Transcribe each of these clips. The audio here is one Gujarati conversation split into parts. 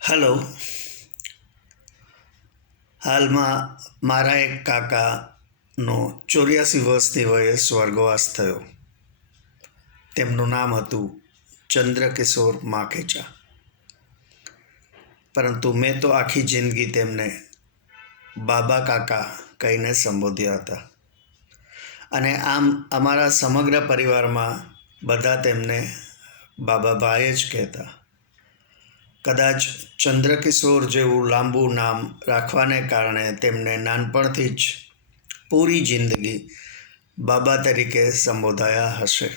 હલો. હાલમાં મારા એક કાકાનો 84 વર્ષની વયે સ્વર્ગવાસ થયો. તેમનું નામ હતું ચંદ્રકિશોર માખેચા. પરંતુ મેં તો આખી જિંદગી તેમને બાબા કાકા કહીને સંબોધ્યા હતા. અને આમ અમારા સમગ્ર પરિવારમાં બધા તેમને બાબાભાઈ જ કહેતા. કદાચ ચંદ્રકિશોર જેવું લાંબુ નામ રાખવાને કારણે તેમને નાનપણથી જ પૂરી જિંદગી બાબા તરીકે સંબોધાયા હશે.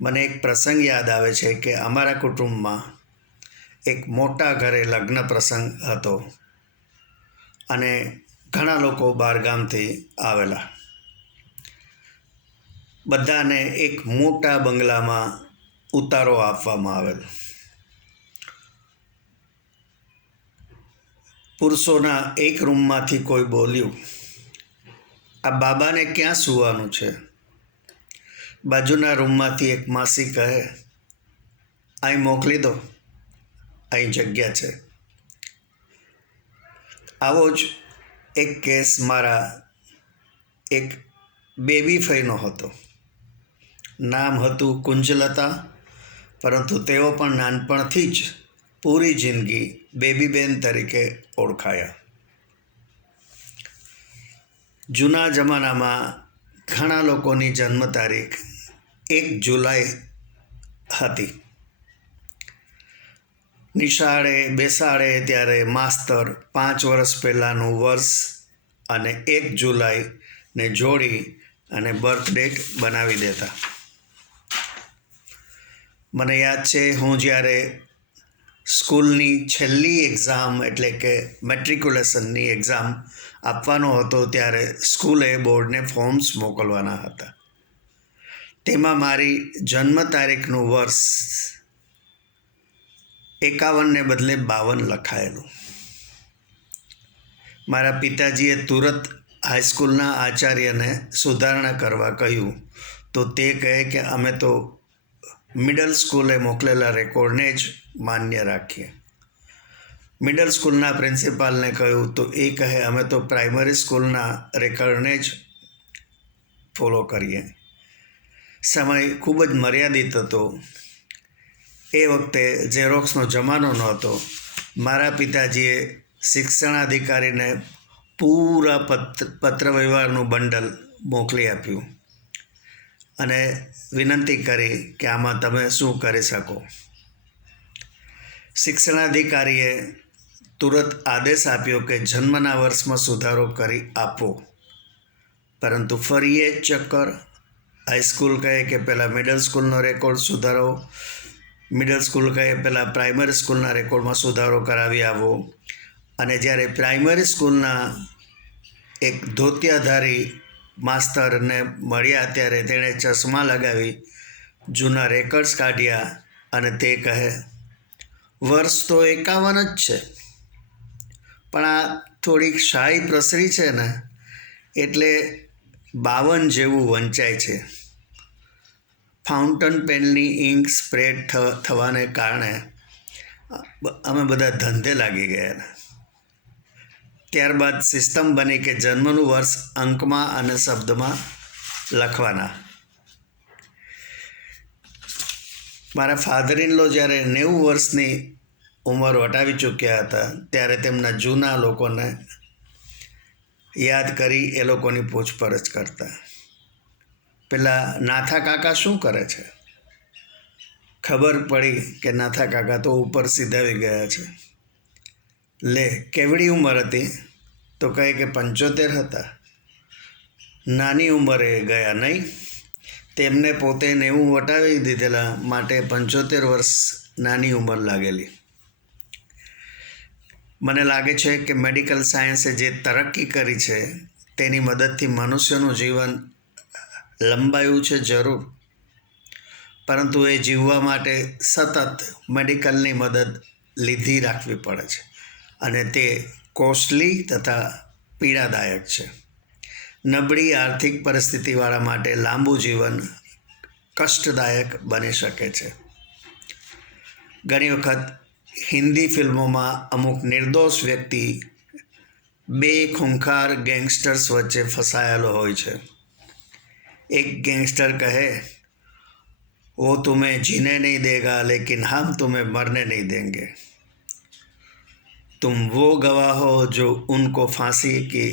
મને એક પ્રસંગ યાદ આવે છે કે અમારા કુટુંબમાં એક મોટા ઘરે લગ્ન પ્રસંગ હતો અને ઘણા લોકો બહારગામથી આવેલા. બધાને એક મોટા બંગલામાં ઉતારો આપવામાં આવેલ. પુરુષોના એક રૂમમાંથી કોઈ બોલ્યું, આ બાબાને ક્યાં સૂવાનું છે? બાજુના રૂમમાંથી એક માસી કહે, અહીં મોકલી દો, અહીં જગ્યા છે. આવો જ એક કેસ મારા એક બેબી ફઈનો હતો. નામ હતું કુંજલતા, પરંતુ તેઓ પણ નાનપણથી જ પૂરી જિંદગી બેબીબેન તરીકે ઓળખાયા. જૂના જમાનામાં ઘણા લોકોની જન્મ તારીખ 1 જુલાઈ હતી. નિશાળે બેસાડે ત્યારે માસ્તર 5 વર્ષ પહેલાંનું વર્ષ અને 1 જુલાઈને જોડી અને બર્થ ડેટ બનાવી દેતા. મને યાદ છે, હું જ્યારે સ્કૂલની છેલ્લી એક્ઝામ એટલે કે મેટ્રિક્યુલેશનની એક્ઝામ આપવાનો હતો ત્યારે સ્કૂલે બોર્ડને ફોર્મ્સ મોકલવાના હતા. તેમાં મારી જન્મ તારીખનું વર્ષ 51 ને બદલે 52 લખાયેલું. મારા પિતાજીએ તુરત હાઈસ્કૂલના આચાર્યને સુધારણા કરવા કહ્યું, તો તે કહે કે અમે તો મિડલ સ્કૂલે મોકલેલા રેકોર્ડને જ માન્ય રાખીએ. મિડલ સ્કૂલના પ્રિન્સિપાલને કહ્યું, તો એ કહે અમે તો પ્રાઇમરી સ્કૂલના રેકોર્ડને જ ફોલો કરીએ. સમય ખૂબ જ મર્યાદિત હતો. એ વખતે ઝેરોક્સનો જમાનો નહોતો. મારા પિતાજીએ શિક્ષણાધિકારીને પૂરા પત્ર વ્યવહારનું બંડલ મોકલી આપ્યું અને વિનંતી કરી કે આમાં તમે શું કરી શકો. શિક્ષણાધિકારીએ તુરત આદેશ આપ્યો કે જન્મના વર્ષમાં સુધારો કરી આપો. પરંતુ ફરી એ જ ચક્કર. હાઈસ્કૂલ કહે કે પહેલાં મિડલ સ્કૂલનો રેકોર્ડ સુધારો, મિડલ સ્કૂલ કહે પહેલાં પ્રાઇમરી સ્કૂલના રેકોર્ડમાં સુધારો કરાવી આવો. અને જ્યારે પ્રાઇમરી સ્કૂલના એક ધોતિયાધારી માસ્તરને મળ્યા ત્યારે તેણે ચશ્મા લગાવી જૂના રેકોર્ડ્સ કાઢ્યા અને તે કહે, વર્ષ તો 51 જ છે, પણ આ થોડીક શાહી પ્રસરી છે ને એટલે 52 જેવું વંચાય છે. ફાઉન્ટન પેનની ઇંક સ્પ્રેડ થવાને કારણે અમે બધા ધંધે લાગી ગયા. ત્યારબાદ સિસ્ટમ બની કે જન્મનું વર્ષ અંકમાં અને શબ્દમાં લખવાના. મારા ફાધર ઇન લો જ્યારે 90 વર્ષની ઉંમર વટાવી ચૂક્યા હતા ત્યારે તેમના જૂના લોકોને યાદ કરી એ લોકોની પૂછપરછ કરતા. પેલા નાથા કાકા શું કરે છે? ખબર પડી કે નાથા કાકા તો ઉપર સીધાવી ગયા છે. લે, કેવડી ઉંમર હતી? તો કહે કે 75 હતા. નાની ઉંમરે ગયા નહીં? તેમને પોતે 90 વટાવી દીધેલા માટે 75 વર્ષ નાની ઉંમર લાગેલી. મને લાગે છે કે મેડિકલ સાયન્સે જે તરક્કી કરી છે તેની મદદથી મનુષ્યનું જીવન લંબાયું છે જરૂર, પરંતુ એ જીવવા માટે સતત મેડિકલની મદદ લીધી રાખવી પડે છે અને તે કોસ્ટલી તથા પીડાદાયક છે. નબળી આર્થિક પરિસ્થિતિવાળા માટે લાંબુ જીવન કષ્ટદાયક બની શકે છે. ઘણી વખત હિન્દી ફિલ્મોમાં અમુક નિર્દોષ વ્યક્તિ બે ખૂંખાર ગેંગસ્ટર્સ વચ્ચે ફસાયેલો હોય છે. એક ગેંગસ્ટર કહે, वो तुम्हें जीने नहीं देगा लेकिन हम तुम्हें मरने नहीं देंगे. तुम वो गवाह हो जो उनको फांसी की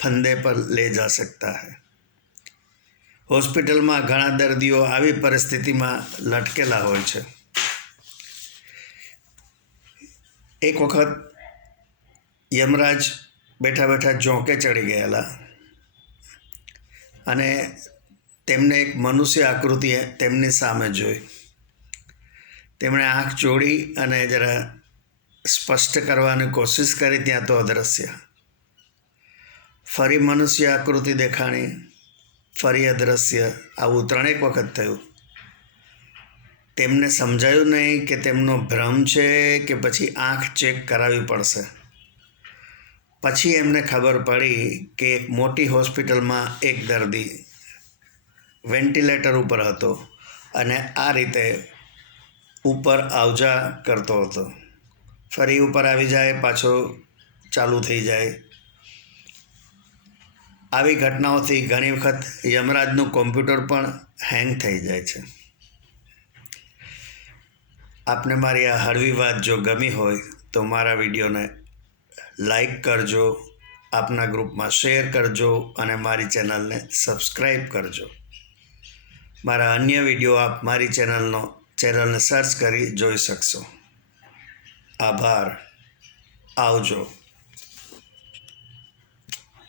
फंदे पर ले जा सकता है. હોસ્પિટલમાં ઘણા દર્દીઓ આવી પરિસ્થિતિમાં લટકેલા હોય છે. એક વખત યમરાજ બેઠા બેઠા ઝોંકે ચડી ગયેલા અને તેમને એક મનુષ્ય આકૃતિ તેમની સામે જોઈ. તેમણે આંખ ચોળી અને જરા સ્પષ્ટ કરવાની કોશિશ કરી, ત્યાં તો અદૃશ્ય. ફરી મનુષ્ય આકૃતિ દેખાણી, ફરી અદૃશ્ય. આવું 3 વખત થયું. તેમને સમજાયું નહીં કે તેમનો ભ્રમ છે કે પછી આંખ ચેક કરાવવી પડશે. પછી એમને ખબર પડી કે એક મોટી હોસ્પિટલમાં એક દર્દી વેન્ટિલેટર ઉપર હતો અને આ રીતે ઉપર આવજા કરતો હતો. ફરી ઉપર આવી જાય, પાછો ચાલુ થઈ જાય. આવી ઘટનાઓથી ઘણી વખત યમરાજનું કોમ્પ્યુટર પણ હેંગ થઈ જાય છે. આપને મારી આ હળવી વાત જો ગમી હોય તો મારા વિડીયોને લાઈક કરજો, આપના ગ્રુપમાં શેર કરજો અને મારી ચેનલને સબસ્ક્રાઈબ કરજો. મારા અન્ય વિડીયો આપ મારી ચેનલને સર્ચ કરી જોઈ શકશો. આભાર. આવજો.